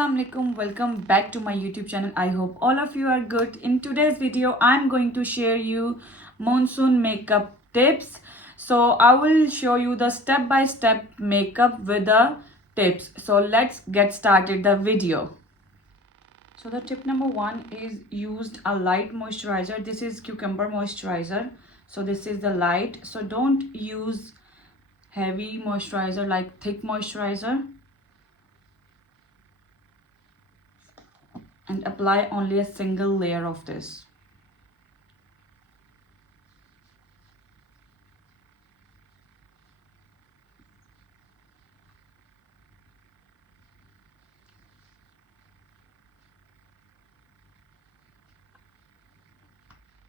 Assalamu alaikum, welcome back to my YouTube channel. I hope all of you are good. In today's video I'm going to share you monsoon makeup tips. So I will show you the step-by-step makeup with the tips. So let's get started the video. So the tip number 1 is used a light moisturizer. This is cucumber moisturizer. So this is the light. So don't use heavy moisturizer like thick moisturizer. And apply only a single layer of this.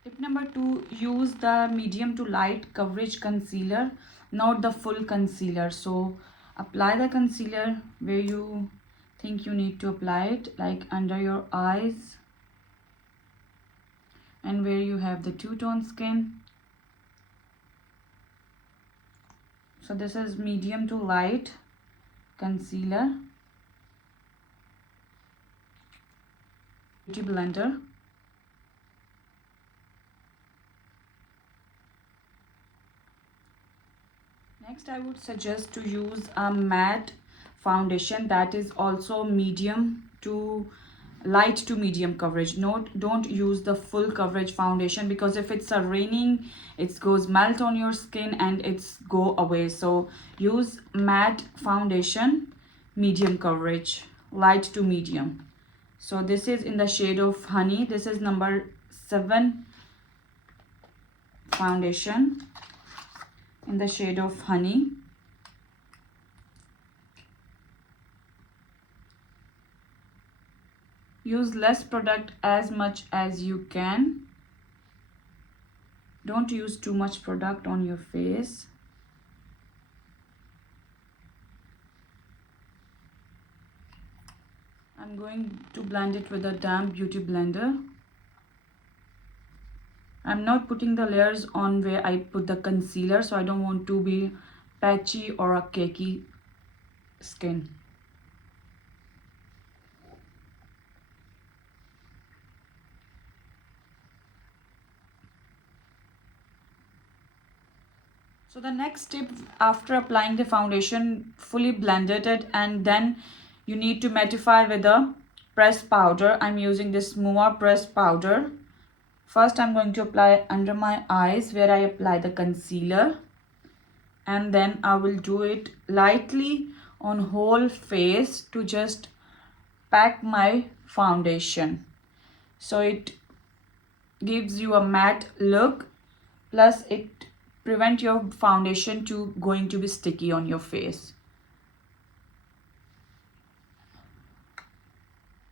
Tip number 2, use the medium to light coverage concealer, not the full concealer. So apply the concealer where you think you need to apply it, like under your eyes and where you have the two-tone skin. So this is medium to light concealer. Beauty blender. Next, I would suggest to use a matte foundation that is also medium to light to medium coverage. Don't use the full coverage foundation, because if it's raining, it goes melt on your skin and it's go away. So use matte foundation, medium coverage, light to medium. So this is in the shade of honey. This is number 7 foundation in the shade of honey. Use less product as much as you can. Don't use too much product on your face. I'm going to blend it with a damp beauty blender. I'm not putting the layers on where I put the concealer, so I don't want to be patchy or a cakey skin. So the next tip, after applying the foundation, fully blended it, and then you need to mattify with a pressed powder. I'm using this Mua pressed powder. First, I'm going to apply under my eyes where I apply the concealer, and then I will do it lightly on whole face to just pack my foundation. So it gives you a matte look, plus it prevent your foundation to going to be sticky on your face.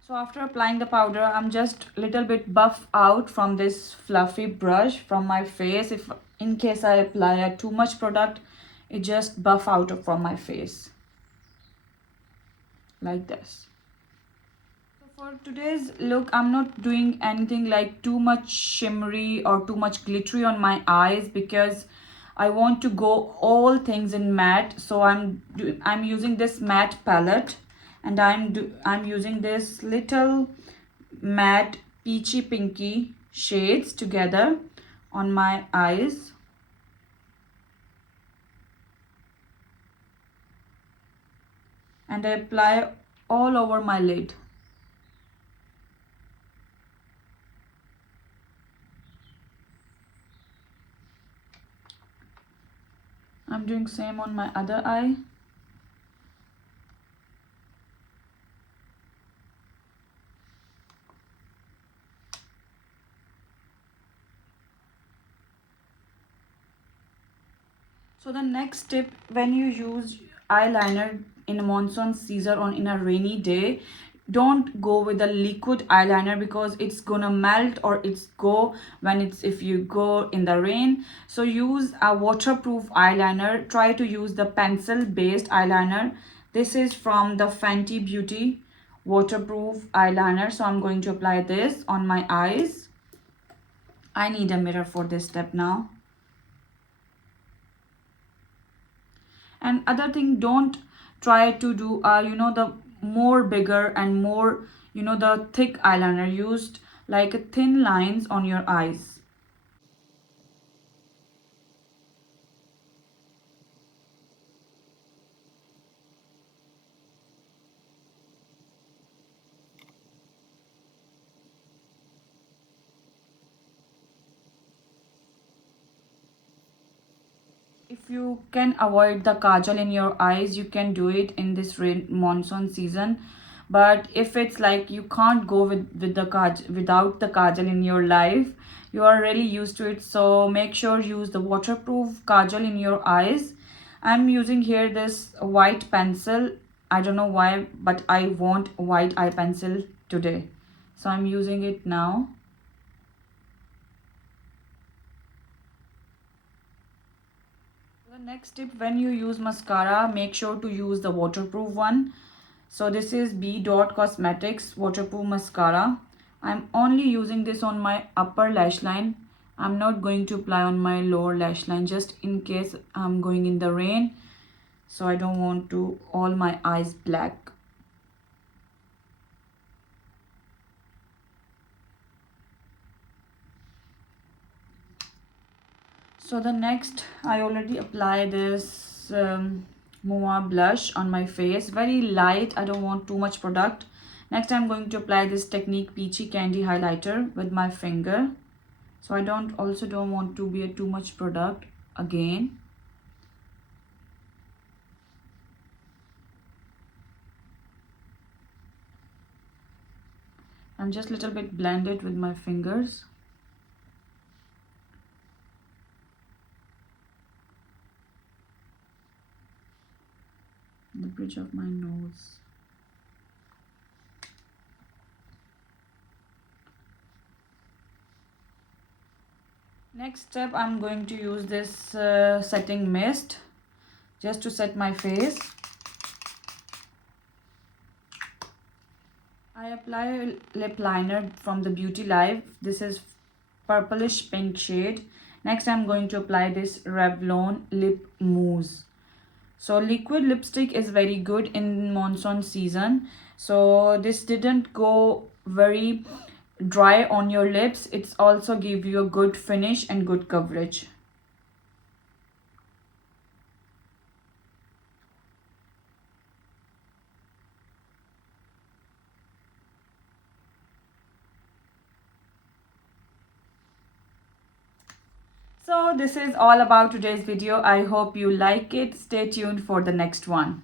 So after applying the powder, I'm just little bit buff out from this fluffy brush from my face. If in case I apply too much product, it just buff out from my face like this. So for today's look, I'm not doing anything like too much shimmery or too much glittery on my eyes, because I want to go all things in matte. So I'm using this matte palette, and I'm using this little matte peachy pinky shades together on my eyes. And I apply all over my lid. I'm doing same on my other eye. So the next tip, when you use eyeliner in a monsoon season or in a rainy day, don't go with a liquid eyeliner, because it's gonna melt, or if you go in the rain. So use a waterproof eyeliner. Try to use the pencil based eyeliner. This is from the Fenty Beauty waterproof eyeliner. So I'm going to apply this on my eyes. I need a mirror for this step now. And other thing, don't try to do the more bigger and more, the thick eyeliner, used like thin lines on your eyes. If you can avoid the kajal in your eyes, you can do it in this monsoon season. But if it's like you can't go with the without the kajal in your life, you are really used to it, so make sure use the waterproof kajal in your eyes. I'm using here this white pencil. I don't know why, but I want white eye pencil today, so I'm using it now. The next tip, when you use mascara, make sure to use the waterproof one. So this is B. Dot Cosmetics waterproof mascara. I'm only using this on my upper lash line. I'm not going to apply on my lower lash line, just in case I'm going in the rain, so I don't want to all my eyes black. So the next, I already apply this Moa blush on my face, very light. I don't want too much product. Next, I'm going to apply this Technique Peachy Candy highlighter with my finger. So I don't want to be too much product again. I'm just a little bit blend it with my fingers. The bridge of my nose. Next step, I'm going to use this setting mist just to set my face. I apply lip liner from the Beauty Life. This is purplish pink shade. Next, I'm going to apply this Revlon lip mousse. So liquid lipstick is very good in monsoon season. So this didn't go very dry on your lips. It's also give you a good finish and good coverage. So this is all about today's video. I hope you like it. Stay tuned for the next one.